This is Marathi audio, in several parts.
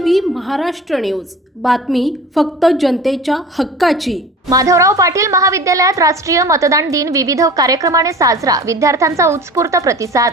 V Maharashtra news. बातमी फक्त जनतेच्या हक्काची. माधवराव पाटील महाविद्यालयात राष्ट्रीय मतदान दिन विविध कार्यक्रमाने साजरा विद्यार्थ्यांचा उत्स्फूर्त प्रतिसाद.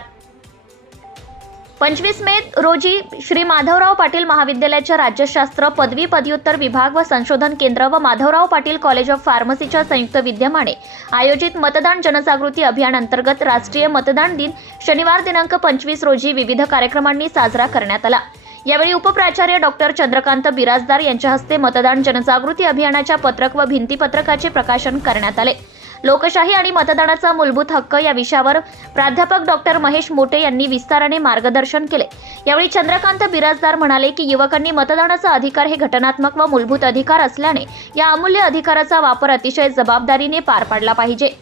पंचवीस मे रोजी श्री माधवराव पाटील महाविद्यालयाच्या राज्यशास्त्र पदवी पदव्युत्तर विभाग व संशोधन केंद्र व माधवराव पाटील कॉलेज ऑफ फार्मसीच्या संयुक्त विद्यमाने आयोजित मतदान जनजागृती अभियान अंतर्गत राष्ट्रीय मतदान दिन शनिवार दिनांक पंचवीस रोजी विविध कार्यक्रमांनी साजरा करण्यात आला. यावेळी उपप्राचार्य डॉक्टर चंद्रकांत बिराजदार यांच्या हस्ते मतदान जनजागृती अभियानाच्या पत्रक व भिंतीपत्रकाचे प्रकाशन करण्यात आले. लोकशाही आणि मतदानाचा मूलभूत हक्क या विषयावर प्राध्यापक डॉक्टर महेश मोटे यांनी विस्ताराने मार्गदर्शन केले. यावेळी चंद्रकांत बिराजदार म्हणाले की युवकांनी मतदानाचा अधिकार हे घटनात्मक व मूलभूत अधिकार असल्याने या अमूल्य अधिकाराचा वापर अतिशय जबाबदारीने पार पाडला पाहिजे.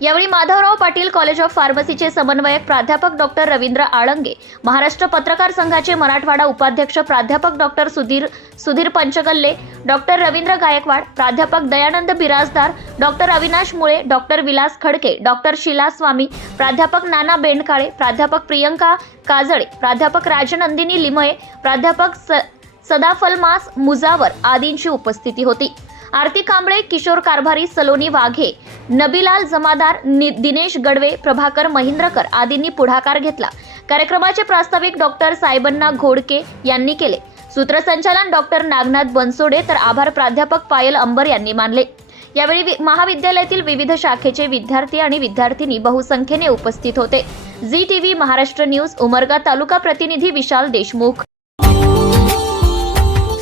यावेळी माधवराव पाटील कॉलेज ऑफ फार्मसीचे समन्वयक प्राध्यापक डॉक्टर रवींद्र आळंगे महाराष्ट्र पत्रकार संघाचे मराठवाडा उपाध्यक्ष प्राध्यापक डॉक्टर सुधीर सुधीर पंचगल्ले डॉक्टर रवींद्र गायकवाड प्राध्यापक Dayanand Birajdar doctor Avinash Mule doctor Vilas Khadke doctor Shila Swami प्राध्यापक नाना बेंडकाळे प्राध्यापक प्रियंका काजळे प्राध्यापक राजनंदिनी लिमये प्राध्यापक स सदाफलमास मुजावर आदींची उपस्थिती होती. आरती कांबळे किशोर कारभारी सलोनी वाघे नबीलाल जमादार दिनेश गडवे प्रभाकर महिंद्रकर आदींनी पुढाकार घेतला. कार्यक्रमाचे प्रास्ताविक डॉक्टर सायबन्ना घोडके यांनी केले. सूत्रसंचालन डॉक्टर नागनाथ बनसोडे तर आभार प्राध्यापक पायल अंबर यांनी मानले. यावेळी महाविद्यालयातील विविध शाखेचे विद्यार्थी आणि विद्यार्थिनी बहुसंख्येने उपस्थित होते. Zee TV Maharashtra news Umarga taluka प्रतिनिधी Vishal Deshmukh.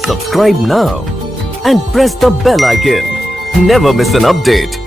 Subscribe now and press the bell icon never miss an update